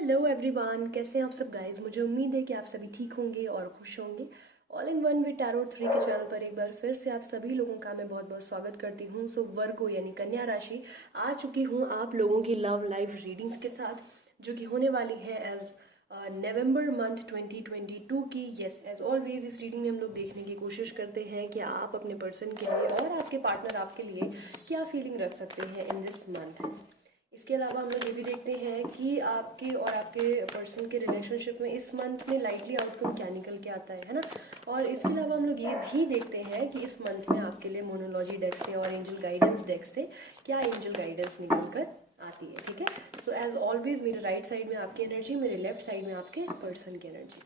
Hello everyone, कैसे हैं आप सब गाइस। मुझे उम्मीद है कि आप सभी ठीक होंगे और खुश होंगे। All in one with tarot 3 के चैनल पर एक बार फिर से आप सभी लोगों का मैं बहुत बहुत स्वागत करती हूँ। सो वर्गो यानी कन्या राशि आ चुकी हूँ आप लोगों की लव लाइफ रीडिंग्स के साथ, जो कि होने वाली है एज नवंबर मंथ 2022 की। यस, एज ऑलवेज इस रीडिंग में हम लोग देखने की कोशिश करते हैं कि आप अपने पर्सन के लिए और आपके पार्टनर आपके लिए क्या फीलिंग रख सकते हैं इन दिस मंथ। इसके अलावा हम लोग ये भी देखते हैं कि आपके और आपके पर्सन के रिलेशनशिप में इस मंथ में लाइटली आउटकम क्या निकल के आता है ना। और इसके अलावा हम लोग ये भी देखते हैं कि इस मंथ में आपके लिए मोनोलॉजी डेक से और एंजल गाइडेंस डेक से क्या एंजल गाइडेंस निकल कर आती है। ठीक है, सो एज ऑलवेज मेरे राइट साइड में आपकी एनर्जी, मेरे लेफ्ट साइड में आपके पर्सन की एनर्जी।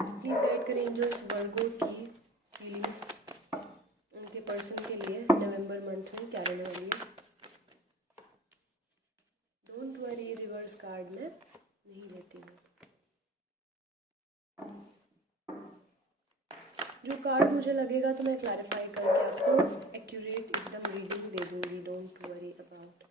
प्लीज़ गाइड करें एंजल्स वर्गो की फीलिंग्स उनके पर्सन के लिए नवंबर मंथ में क्या रहने वाली है। डोंट वरी, रिवर्स कार्ड में नहीं लेती हूँ। जो कार्ड मुझे लगेगा तो मैं क्लैरिफाई करके आपको एक्यूरेट एकदम रीडिंग दे दूँगी। डोंट वरी अबाउट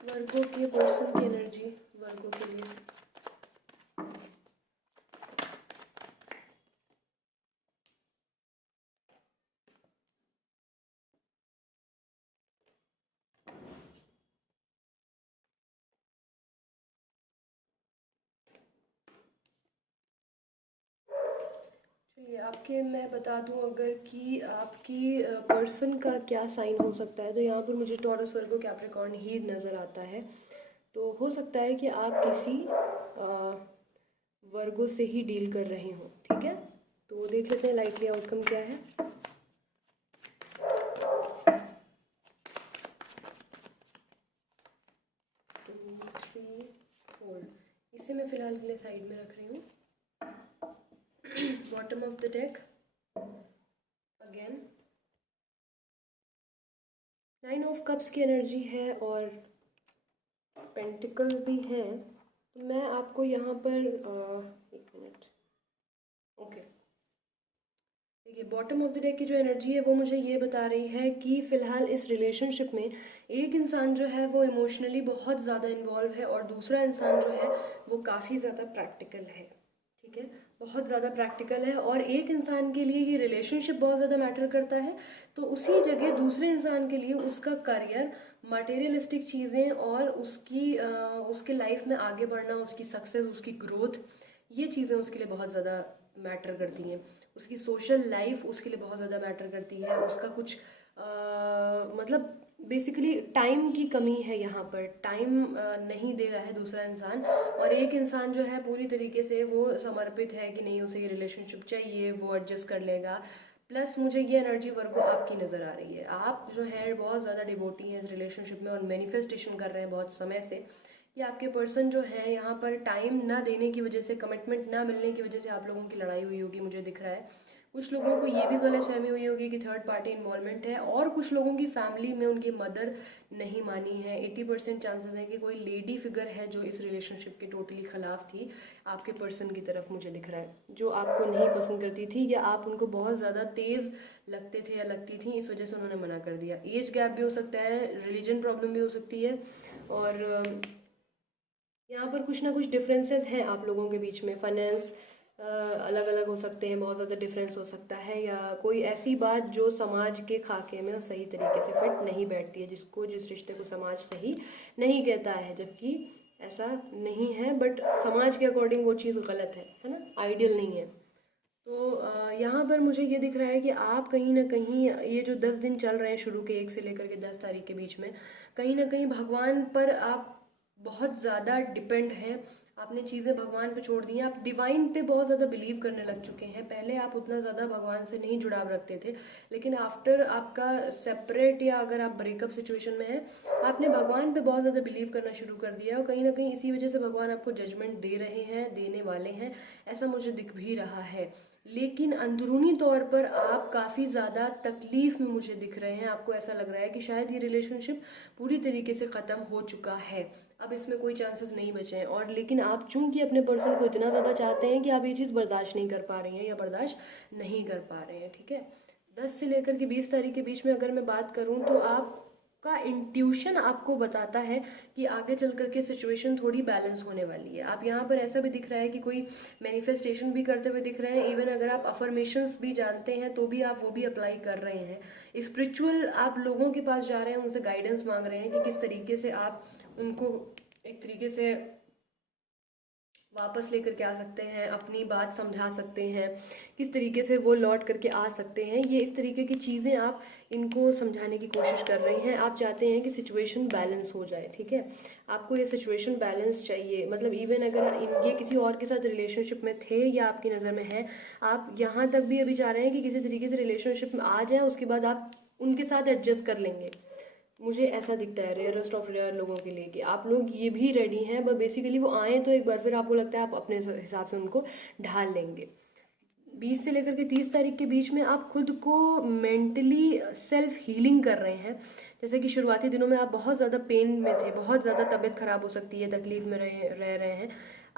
वर्गो के पर्सन की एनर्जी वर्गो के लिए। चलिए आपके मैं बता दूं अगर कि आपकी पर्सन का क्या साइन हो सकता है, तो यहाँ पर मुझे टॉरस वर्गो कैप्रिकॉर्न ही नज़र आता है। तो हो सकता है कि आप किसी वर्गो से ही डील कर रहे हो। ठीक है, तो देख लेते हैं लाइटली आउटकम क्या है। 2 3 4 इसे मैं फिलहाल के लिए साइड में रख रही हूँ। Bottom of the deck again 9 of cups की एनर्जी है और पेंटिकल्स भी हैं। तो मैं आपको यहाँ पर एक मिनट, ओके, देखिए बॉटम ऑफ द डेक की जो एनर्जी है वो मुझे ये बता रही है कि फ़िलहाल इस रिलेशनशिप में एक इंसान जो है वो इमोशनली बहुत ज़्यादा इन्वॉल्व है और दूसरा इंसान जो है वो काफ़ी ज़्यादा प्रैक्टिकल है। ठीक है, बहुत ज़्यादा प्रैक्टिकल है और एक इंसान के लिए ये रिलेशनशिप बहुत ज़्यादा मैटर करता है, तो उसी जगह दूसरे इंसान के लिए उसका करियर, मटेरियलिस्टिक चीज़ें और उसके लाइफ में आगे बढ़ना, उसकी सक्सेस, उसकी ग्रोथ, ये चीज़ें उसके लिए बहुत ज़्यादा मैटर करती हैं। उसकी सोशल लाइफ उसके लिए बहुत ज़्यादा मैटर करती है। उसका कुछ मतलब बेसिकली टाइम की कमी है यहाँ पर, टाइम नहीं दे रहा है दूसरा इंसान, और एक इंसान जो है पूरी तरीके से वो समर्पित है कि नहीं उसे ये रिलेशनशिप चाहिए, वो एडजस्ट कर लेगा। प्लस मुझे ये एनर्जी वर्गो आपकी नज़र आ रही है। आप जो है बहुत ज़्यादा डिवोटी हैं इस रिलेशनशिप में और मैनिफेस्टेशन कर रहे हैं बहुत समय से। ये आपके पर्सन जो है यहाँ पर टाइम ना देने की वजह से, कमिटमेंट ना मिलने की वजह से आप लोगों की लड़ाई हुई होगी, मुझे दिख रहा है। कुछ लोगों को ये भी गलत फहमी हुई होगी कि थर्ड पार्टी इन्वॉल्वमेंट है, और कुछ लोगों की फैमिली में उनकी मदर नहीं मानी है। 80% चांसेस है कि कोई लेडी फिगर है जो इस रिलेशनशिप के टोटली खिलाफ थी आपके पर्सन की तरफ, मुझे दिख रहा है, जो आपको नहीं पसंद करती थी या आप उनको बहुत ज़्यादा तेज़ लगते थे या लगती थी, इस वजह से उन्होंने मना कर दिया। एज गैप भी हो सकता है, रिलीजन प्रॉब्लम भी हो सकती है, और यहाँ पर कुछ ना कुछ डिफरेंसेस हैं आप लोगों के बीच में। फाइनेंस अलग अलग हो सकते हैं, बहुत ज़्यादा डिफरेंस हो सकता है, या कोई ऐसी बात जो समाज के खाके में सही तरीके से फिट नहीं बैठती है, जिस रिश्ते को समाज सही नहीं कहता है, जबकि ऐसा नहीं है, बट समाज के अकॉर्डिंग वो चीज़ गलत है ना, आइडियल नहीं है। तो यहाँ पर मुझे ये दिख रहा है कि आप कहीं ना कहीं ये जो 10 दिन चल रहे हैं शुरू के 1 से लेकर के 10 तारीख के बीच में, कहीं ना कहीं भगवान पर आप बहुत ज़्यादा डिपेंड हैं। आपने चीज़ें भगवान पे छोड़ दी हैं, आप डिवाइन पे बहुत ज़्यादा बिलीव करने लग चुके हैं। पहले आप उतना ज़्यादा भगवान से नहीं जुड़ाव रखते थे, लेकिन आफ्टर आपका सेपरेट या अगर आप ब्रेकअप सिचुएशन में हैं, आपने भगवान पे बहुत ज़्यादा बिलीव करना शुरू कर दिया, और कहीं ना कहीं इसी वजह से भगवान आपको जजमेंट दे रहे हैं, देने वाले हैं, ऐसा मुझे दिख भी रहा है। लेकिन अंदरूनी तौर पर आप काफ़ी ज़्यादा तकलीफ़ में मुझे दिख रहे हैं। आपको ऐसा लग रहा है कि शायद ये रिलेशनशिप पूरी तरीके से ख़त्म हो चुका है, अब इसमें कोई चांसेस नहीं बचे हैं। और लेकिन आप चूंकि अपने पर्सन को इतना ज़्यादा चाहते हैं कि आप ये चीज़ बर्दाश्त नहीं कर पा रही हैं या बर्दाश्त नहीं कर पा रहे हैं। ठीक है, 10 से लेकर के 20 तारीख के बीच में अगर मैं बात करूं तो आपका इंट्यूशन आपको बताता है कि आगे चल करके सिचुएशन थोड़ी बैलेंस होने वाली है। आप यहाँ पर ऐसा भी दिख रहा है कि कोई मैनिफेस्टेशन भी करते हुए दिख रहे हैं। इवन अगर आप अफर्मेशंस भी जानते हैं तो भी आप वो भी अप्लाई कर रहे हैं। स्पिरिचुअल आप लोगों के पास जा रहे हैं, उनसे गाइडेंस मांग रहे हैं कि किस तरीके से आप उनको एक तरीके से वापस लेकर के आ सकते हैं, अपनी बात समझा सकते हैं, किस तरीके से वो लौट करके आ सकते हैं। ये इस तरीके की चीज़ें आप इनको समझाने की कोशिश कर रही हैं। आप चाहते हैं कि सिचुएशन बैलेंस हो जाए, ठीक है। आपको ये सिचुएशन बैलेंस चाहिए, मतलब इवन अगर ये किसी और के साथ रिलेशनशिप में थे या आपकी नज़र में है, आप यहाँ तक भी अभी चाह रहे हैं कि किसी तरीके से रिलेशनशिप में आ जाए, उसके बाद आप उनके साथ एडजस्ट कर लेंगे। मुझे ऐसा दिखता है रेयरेस्ट ऑफ रेयर लोगों के लिए कि आप लोग ये भी रेडी हैं, बट बेसिकली वो आए तो एक बार फिर आपको लगता है आप अपने हिसाब से उनको ढाल लेंगे। 20 से लेकर के 30 तारीख के बीच में आप खुद को मेंटली सेल्फ हीलिंग कर रहे हैं। जैसे कि शुरुआती दिनों में आप बहुत ज़्यादा पेन में थे, बहुत ज़्यादा तबीयत खराब हो सकती है, तकलीफ में रह रहे हैं।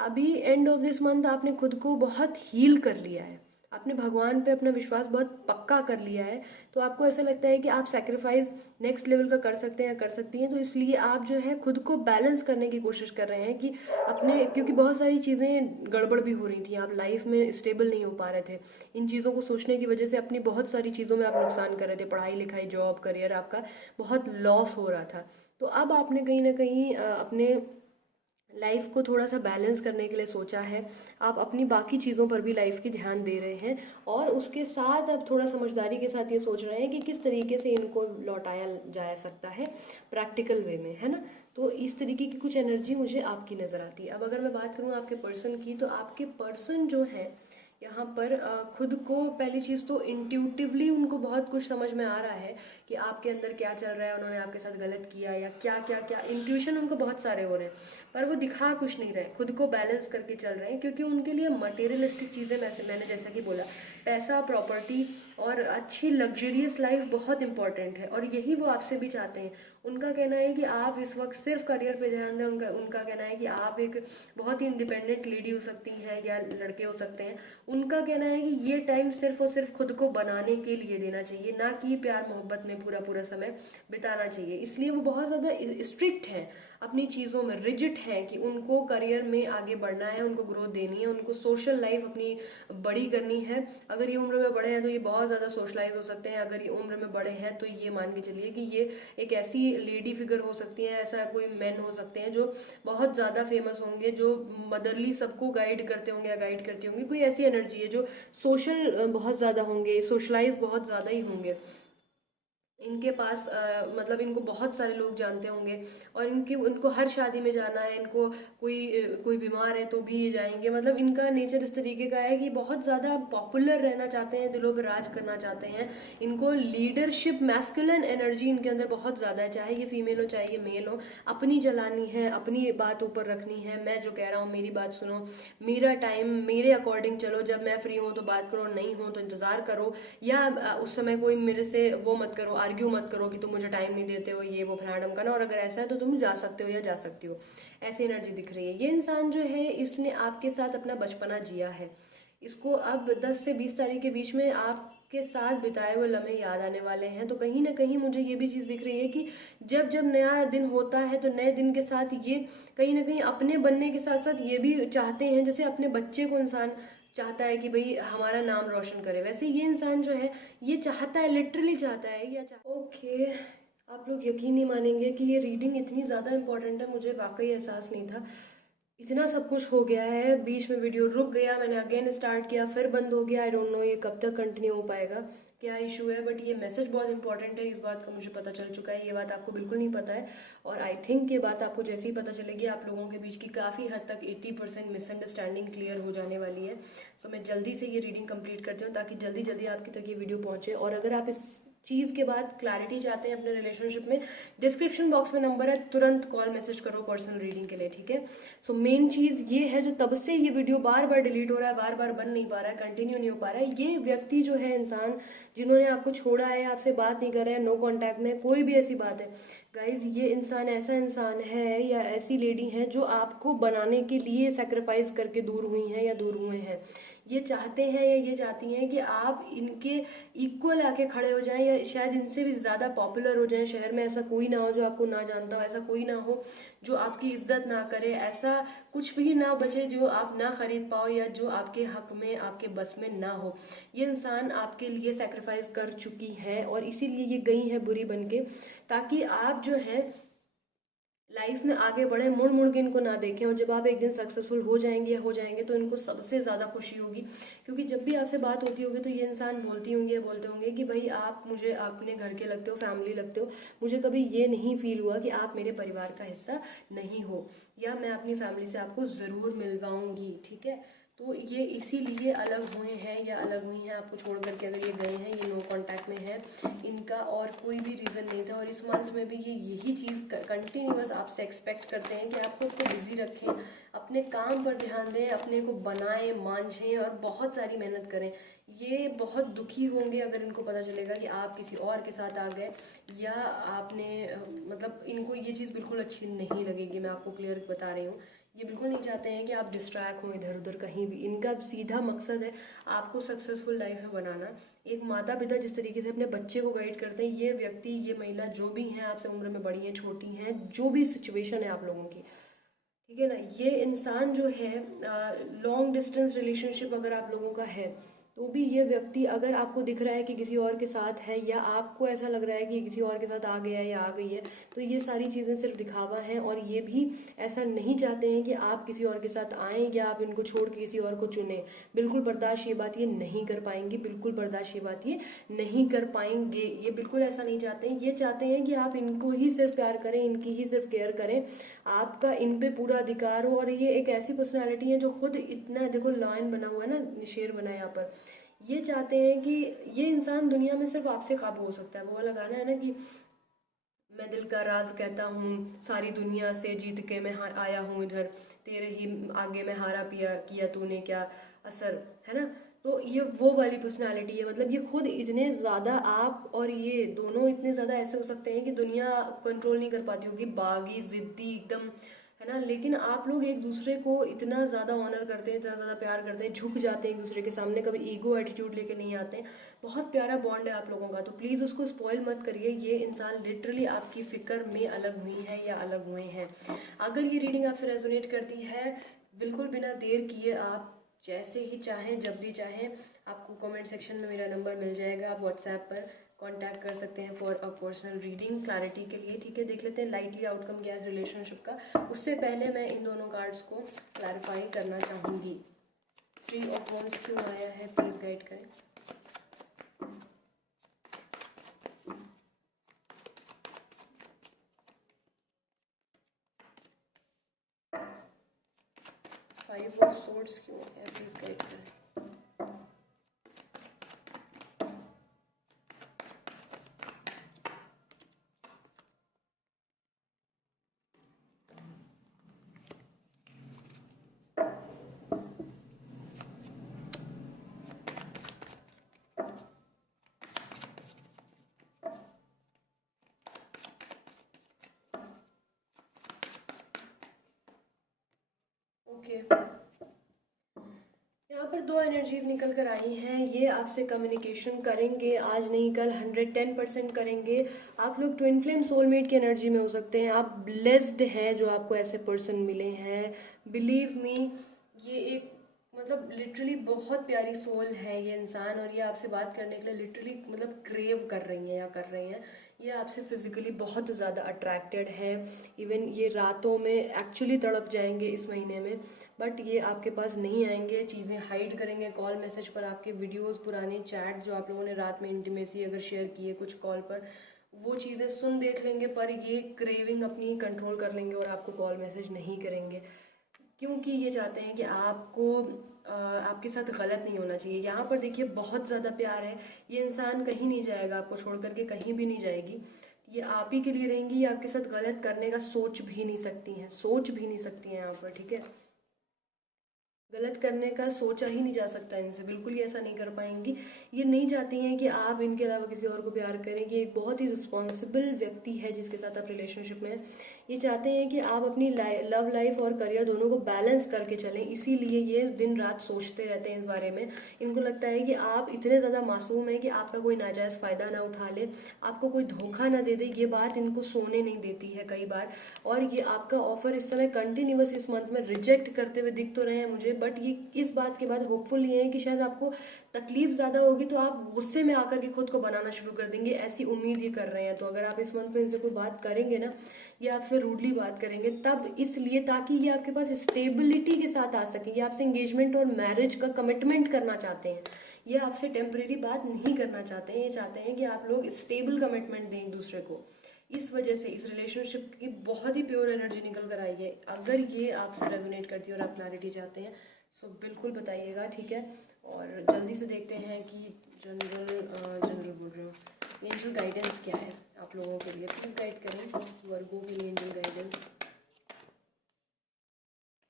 अभी एंड ऑफ दिस मंथ आपने खुद को बहुत हील कर लिया है, आपने भगवान पे अपना विश्वास बहुत पक्का कर लिया है। तो आपको ऐसा लगता है कि आप सैक्रिफाइस नेक्स्ट लेवल का कर सकते हैं, कर सकती हैं। तो इसलिए आप जो है खुद को बैलेंस करने की कोशिश कर रहे हैं कि अपने, क्योंकि बहुत सारी चीज़ें गड़बड़ भी हो रही थी, आप लाइफ में स्टेबल नहीं हो पा रहे थे। इन चीज़ों को सोचने की वजह से अपनी बहुत सारी चीज़ों में आप नुकसान कर रहे थे, पढ़ाई लिखाई जॉब करियर, आपका बहुत लॉस हो रहा था। तो अब आपने कहीं ना कहीं अपने लाइफ को थोड़ा सा बैलेंस करने के लिए सोचा है। आप अपनी बाकी चीज़ों पर भी लाइफ की ध्यान दे रहे हैं और उसके साथ अब थोड़ा समझदारी के साथ ये सोच रहे हैं कि किस तरीके से इनको लौटाया जा सकता है प्रैक्टिकल वे में, है ना। तो इस तरीके की कुछ एनर्जी मुझे आपकी नज़र आती है। अब अगर मैं बात करूँ आपके पर्सन की, तो आपके पर्सन जो है यहाँ पर खुद को, पहली चीज़ तो इंट्यूटिवली उनको बहुत कुछ समझ में आ रहा है कि आपके अंदर क्या चल रहा है, उन्होंने आपके साथ गलत किया या क्या क्या क्या, इंट्यूशन उनको बहुत सारे हो रहे हैं, पर वो दिखा कुछ नहीं रहे, खुद को बैलेंस करके चल रहे हैं। क्योंकि उनके लिए मटेरियलिस्टिक चीज़ें, मैंने जैसा कि बोला, पैसा, प्रॉपर्टी और अच्छी लग्जरियस लाइफ बहुत इंपॉर्टेंट है, और यही वो आपसे भी चाहते हैं। उनका कहना है कि आप इस वक्त सिर्फ करियर पे ध्यान दें। उनका कहना है कि आप एक बहुत ही इंडिपेंडेंट लेडी हो सकती हैं या लड़के हो सकते हैं। उनका कहना है कि ये टाइम सिर्फ और सिर्फ खुद को बनाने के लिए देना चाहिए, ना कि प्यार मोहब्बत में पूरा पूरा समय बिताना चाहिए। इसलिए वो बहुत ज़्यादा स्ट्रिक्ट हैं अपनी चीज़ों में, रिजिड है कि उनको करियर में आगे बढ़ना है, उनको ग्रोथ देनी है, उनको सोशल लाइफ अपनी बड़ी करनी है। अगर ये उम्र में बड़े हैं तो ये बहुत ज़्यादा सोशलाइज हो सकते हैं। अगर ये उम्र में बड़े हैं तो ये मान के चलिए कि ये एक ऐसी लेडी फिगर हो सकती है, ऐसा कोई मैन हो सकते हैं जो बहुत ज़्यादा फेमस होंगे, जो मदरली सबको गाइड करते होंगे या गाइड करती होंगी। कोई ऐसी एनर्जी है जो सोशल बहुत ज़्यादा होंगे, सोशलाइज बहुत ज़्यादा ही होंगे। इनके पास मतलब इनको बहुत सारे लोग जानते होंगे, और इनको हर शादी में जाना है, इनको कोई बीमार है तो भी ये जाएंगे। मतलब इनका नेचर इस तरीके का है कि बहुत ज़्यादा पॉपुलर रहना चाहते हैं, दिलों पर राज करना चाहते हैं। इनको लीडरशिप, मैस्कुलिन एनर्जी इनके अंदर बहुत ज़्यादा है, चाहे ये फीमेल हो चाहे ये मेल हो। अपनी चलानी है, अपनी बात ऊपर रखनी है, मैं जो कह रहा हूँ मेरी बात सुनो, मेरा टाइम मेरे अकॉर्डिंग चलो, जब मैं फ्री हूँ तो बात करो, नहीं हूँ तो इंतज़ार करो, या उस समय कोई मेरे से वो मत करो, आर्ग्यू मत करो कि तुम मुझे टाइम नहीं देते हो, ये वो फलाना ढमकाना, और अगर ऐसा है तो तुम जा सकते हो या जा सकती हो। ऐसी एनर्जी दिख रही है। ये इंसान जो है इसने आपके साथ अपना बचपना जिया है। इसको अब 10 से 20 तारीख के बीच में आपके साथ बिताए हुए लम्हे याद आने वाले हैं। तो कहीं ना कहीं मुझे ये भी चीज़ दिख रही है कि जब जब नया दिन होता है तो नए दिन के साथ ये कहीं ना कहीं अपने बनने के साथ साथ ये भी चाहते हैं, जैसे अपने बच्चे को इंसान चाहता है कि भाई हमारा नाम रोशन करे, वैसे ये इंसान जो है ये चाहता है, लिटरली चाहता है या ओके। आप लोग यकीन नहीं मानेंगे कि ये रीडिंग इतनी ज़्यादा इंपॉर्टेंट है, मुझे वाकई एहसास नहीं था। इतना सब कुछ हो गया है, बीच में वीडियो रुक गया, मैंने अगेन स्टार्ट किया, फिर बंद हो गया। आई डोंट नो ये कब तक कंटिन्यू हो पाएगा, क्या इशू है, बट ये मैसेज बहुत इंपॉर्टेंट है, इस बात का मुझे पता चल चुका है। ये बात आपको बिल्कुल नहीं पता है, और आई थिंक ये बात आपको जैसे ही पता चलेगी आप लोगों के बीच की काफ़ी हद तक 80% मिसअंडरस्टैंडिंग क्लियर हो जाने वाली है। सो मैं जल्दी से ये रीडिंग कंप्लीट करती हूँ ताकि जल्दी जल्दी आपकी तक ये वीडियो पहुँचे। और अगर आप इस चीज़ के बाद क्लैरिटी चाहते हैं अपने रिलेशनशिप में, डिस्क्रिप्शन बॉक्स में नंबर है, तुरंत कॉल मैसेज करो पर्सनल रीडिंग के लिए, ठीक है। सो मेन चीज़ ये है, जो तब से ये वीडियो बार बार डिलीट हो रहा है, बार बार बन नहीं पा रहा है, कंटिन्यू नहीं हो पा रहा है, ये व्यक्ति जो है, इंसान जिन्होंने आपको छोड़ा है, आपसे बात नहीं कर रहे हैं, नो कॉन्टैक्ट में, कोई भी ऐसी बात है गाइज, ये इंसान ऐसा इंसान है या ऐसी लेडी है जो आपको बनाने के लिए सेक्रीफाइस करके दूर हुई हैं या दूर हुए हैं। ये चाहते हैं या ये चाहती हैं कि आप इनके इक्वल आके खड़े हो जाएं, या शायद इनसे भी ज़्यादा पॉपुलर हो जाएं। शहर में ऐसा कोई ना हो जो आपको ना जानता हो, ऐसा कोई ना हो जो आपकी इज्जत ना करे, ऐसा कुछ भी ना बचे जो आप ना खरीद पाओ या जो आपके हक में, आपके बस में ना हो। ये इंसान आपके लिए सेक्रीफाइस कर चुकी है और इसीलिए ये गई है बुरी बन के, ताकि आप जो है लाइफ में आगे बढ़े, मुड़ मुड़ के इनको ना देखें। और जब आप एक दिन सक्सेसफुल हो जाएंगे या हो जाएंगे तो इनको सबसे ज़्यादा खुशी होगी, क्योंकि जब भी आपसे बात होती होगी तो ये इंसान बोलती होंगी या बोलते होंगे कि भाई आप मुझे अपने घर के लगते हो, फैमिली लगते हो, मुझे कभी ये नहीं फील हुआ कि आप मेरे परिवार का हिस्सा नहीं हो, या मैं अपनी फैमिली से आपको ज़रूर मिलवाऊंगी। ठीक है, तो ये इसीलिए अलग हुए हैं या अलग हुई हैं आपको छोड़ करके। अगर ये गए हैं, ये नो कांटेक्ट में है, इनका और कोई भी रीज़न नहीं था। और इस मंथ में भी ये यही चीज़ कंटिन्यूअस आपसे एक्सपेक्ट करते हैं कि आपको उसको बिजी रखें, अपने काम पर ध्यान दें, अपने को बनाएं, मांझें और बहुत सारी मेहनत करें। ये बहुत दुखी होंगे अगर इनको पता चलेगा कि आप किसी और के साथ आ गए, या आपने मतलब इनको ये चीज़ बिल्कुल अच्छी नहीं लगेगी। मैं आपको क्लियर बता रही हूँ, ये बिल्कुल नहीं चाहते हैं कि आप डिस्ट्रैक्ट हो इधर उधर कहीं भी। इनका सीधा मकसद है आपको सक्सेसफुल लाइफ में बनाना। एक माता पिता जिस तरीके से अपने बच्चे को गाइड करते हैं, ये व्यक्ति, ये महिला जो भी हैं, आपसे उम्र में बड़ी हैं, छोटी हैं, जो भी सिचुएशन है आप लोगों की, ठीक है ना, ये इंसान जो है, लॉन्ग डिस्टेंस रिलेशनशिप अगर आप लोगों का है तो भी ये व्यक्ति, अगर आपको दिख रहा है कि किसी और के साथ है, या आपको ऐसा लग रहा है कि किसी और के साथ आ गया है या आ गई है, तो ये सारी चीज़ें सिर्फ दिखावा हैं। और ये भी ऐसा नहीं चाहते हैं कि आप किसी और के साथ आएँ या आप इनको छोड़ के किसी और को चुनें। बिल्कुल बर्दाश्त ये बात ये नहीं कर पाएंगी, बिल्कुल बर्दाश्त ये बात ये नहीं कर पाएंगे। ये बिल्कुल ऐसा नहीं चाहते हैं। ये चाहते हैं कि आप इनको ही सिर्फ प्यार करें, इनकी ही सिर्फ केयर करें, आपका इन पे पूरा अधिकार हो। और ये एक ऐसी पर्सनालिटी है जो खुद इतना, देखो लायन बना हुआ है ना, शेर बना है यहाँ पर। ये चाहते हैं कि ये इंसान दुनिया में सिर्फ आपसे काबू हो सकता है। वो वाला गाना है ना कि मैं दिल का राज कहता हूँ, सारी दुनिया से जीत के मैं आया हूँ इधर, तेरे ही आगे मैं हारा पिया, किया तूने क्या असर, है ना। तो ये वो वाली पर्सनालिटी है। मतलब ये खुद इतने ज़्यादा, आप और ये दोनों इतने ज़्यादा ऐसे हो सकते हैं कि दुनिया कंट्रोल नहीं कर पाती होगी, बागी, ज़िद्दी एकदम, है ना। लेकिन आप लोग एक दूसरे को इतना ज़्यादा ऑनर करते हैं, इतना ज़्यादा प्यार करते हैं, झुक जाते हैं एक दूसरे के सामने, कभी ईगो एटीट्यूड लेके नहीं आते हैं। बहुत प्यारा बॉन्ड है आप लोगों का, तो प्लीज़ उसको स्पॉइल मत करिए। ये इंसान लिटरली आपकी फ़िक्र में अलग हुई है या अलग हुए हैं। अगर ये रीडिंग आपसे रेजोनेट करती है, बिल्कुल बिना देर किए आप जैसे ही चाहें, जब भी चाहें, आपको कमेंट सेक्शन में मेरा नंबर मिल जाएगा, आप व्हाट्सएप पर कांटेक्ट कर सकते हैं for a personal reading clarity के लिए। ठीक है, देख लेते हैं लाइटली आउटकम क्या है रिलेशनशिप का। उससे पहले मैं इन दोनों कार्ड्स को क्लैरिफाई करना चाहूँगी। 3 ऑफ वॉन्ड्स क्यों आया है, प्लीज़ गाइड करें। फाइव ऑफ सोर्ड्स क्यों है, प्लीज़ गाइड करें। ओके, यहाँ पर 2 एनर्जीज निकल कर आई हैं। ये आपसे कम्युनिकेशन करेंगे, आज नहीं कल 110% करेंगे। आप लोग ट्विन फ्लेम सोलमेट की एनर्जी में हो सकते हैं। आप ब्लेस्ड हैं जो आपको ऐसे पर्सन मिले हैं। बिलीव मी, ये एक मतलब लिटरली बहुत प्यारी सोल है ये इंसान, और ये आपसे बात करने के लिए लिटरली मतलब क्रेव कर रही हैं या कर रहे हैं। ये आपसे फिजिकली बहुत ज़्यादा अट्रैक्टेड है। इवन ये रातों में एक्चुअली तड़प जाएंगे इस महीने में, बट ये आपके पास नहीं आएंगे, चीज़ें हाइड करेंगे। कॉल मैसेज पर आपके वीडियोस, पुराने चैट जो आप लोगों ने रात में इंटीमेसी अगर शेयर किए कुछ कॉल पर, वो चीज़ें सुन देख लेंगे, पर ये क्रेविंग अपनी कंट्रोल कर लेंगे और आपको कॉल मैसेज नहीं करेंगे, क्योंकि ये चाहते हैं कि आपको आपके साथ गलत नहीं होना चाहिए। यहाँ पर देखिए बहुत ज़्यादा प्यार है। ये इंसान कहीं नहीं जाएगा, आपको छोड़ करके कहीं भी नहीं जाएगी। ये आप ही के लिए रहेंगी। ये आपके साथ गलत करने का सोच भी नहीं सकती हैं, सोच भी नहीं सकती हैं यहाँ पर। ठीक है, गलत करने का सोचा ही नहीं जा सकता इनसे, बिल्कुल ही ऐसा नहीं कर पाएंगी। ये नहीं चाहती हैं कि आप इनके अलावा किसी और को प्यार करें। ये एक बहुत ही रिस्पॉन्सिबल व्यक्ति है जिसके साथ आप रिलेशनशिप में हैं। ये चाहते हैं कि आप अपनी लव लाइफ और करियर दोनों को बैलेंस करके चलें, इसीलिए ये दिन रात सोचते रहते हैं इस बारे में। इनको लगता है कि आप इतने ज़्यादा मासूम हैं कि आपका कोई नाजायज़ फ़ायदा ना उठा ले, आपको कोई धोखा ना दे दे। ये बात इनको सोने नहीं देती है कई बार। और ये आपका ऑफ़र इस समय कंटिन्यूस इस मंथ में रिजेक्ट करते हुए दिख तो रहे हैं मुझे, बट ये इस बात के बाद होपफुल ये है कि शायद आपको तकलीफ ज़्यादा होगी तो आप गुस्से में आकर के खुद को बनाना शुरू कर देंगे, ऐसी उम्मीद ये कर रहे हैं। तो अगर आप इस मंथ में इनसे कोई बात करेंगे ना, ये आपसे रूडली बात करेंगे, तब इसलिए ताकि ये आपके पास स्टेबिलिटी के साथ आ सके। ये आपसे एंगेजमेंट और मैरिज का कमिटमेंट करना चाहते हैं। ये आपसे टेम्परेरी बात नहीं करना चाहते हैं। ये चाहते हैं कि आप लोग स्टेबल कमिटमेंट दें एक दूसरे को। इस वजह से इस रिलेशनशिप की बहुत ही प्योर एनर्जी निकल कर आई है। अगर ये आपसे रेजोनेट करती है और आप क्लैरिटी चाहते हैं, सो बिल्कुल बताइएगा, ठीक है। और जल्दी से देखते हैं कि जनरल बोल रहे हो, एंजल गाइडेंस क्या है आप लोगों के लिए। प्लीज़ गाइड करें वर्गो के लिए एंजल गाइडेंस।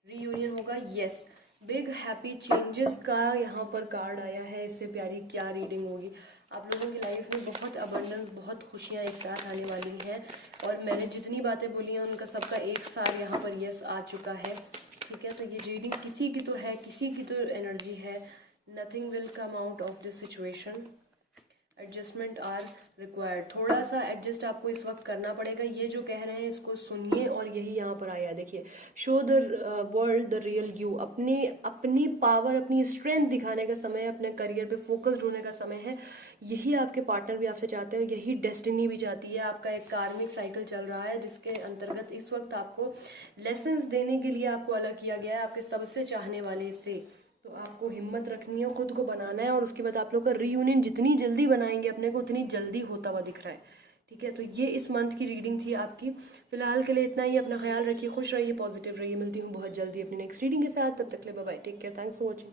रीयूनियन होगा, यस। बिग हैप्पी चेंजेस का यहाँ पर कार्ड आया है। इससे प्यारी क्या रीडिंग होगी। आप लोगों की लाइफ में बहुत अबंडेंस, बहुत खुशियाँ एक साथ आने वाली हैं। और मैंने जितनी बातें बोली हैं उनका सबका एक साथ यहाँ पर यस आ चुका है, ठीक है। तो ये रीडिंग किसी की तो है, किसी की तो एनर्जी है। Nothing will come out of this situation, adjustment are required. थोड़ा सा एडजस्ट आपको इस वक्त करना पड़ेगा। ये जो कह रहे हैं इसको सुनिए। और यही यहाँ पर आया, देखिए, show the world the real you. अपनी पावर, अपनी स्ट्रेंथ दिखाने का समय है, अपने करियर पे फोकस्ड होने का समय है। यही आपके पार्टनर भी आपसे चाहते हैं, यही डेस्टिनी भी चाहती है। आपका एक कार्मिक साइकिल चल रहा है जिसके अंतर्गत इस वक्त आपको लेसन्स देने के लिए आपको अलग किया गया है आपके सबसे चाहने वाले से। तो आपको हिम्मत रखनी है, खुद को बनाना है। और उसके बाद आप लोग का रीयूनियन जितनी जल्दी बनाएंगे अपने को, उतनी जल्दी होता हुआ दिख रहा है, ठीक है। तो ये इस मंथ की रीडिंग थी आपकी। फिलहाल के लिए इतना ही। अपना ख्याल रखिए, खुश रहिए, पॉजिटिव रहिए। मिलती हूँ बहुत जल्दी अपनी नेक्स्ट रीडिंग के साथ। तब तक के लिए bye bye, take care, thanks for watching.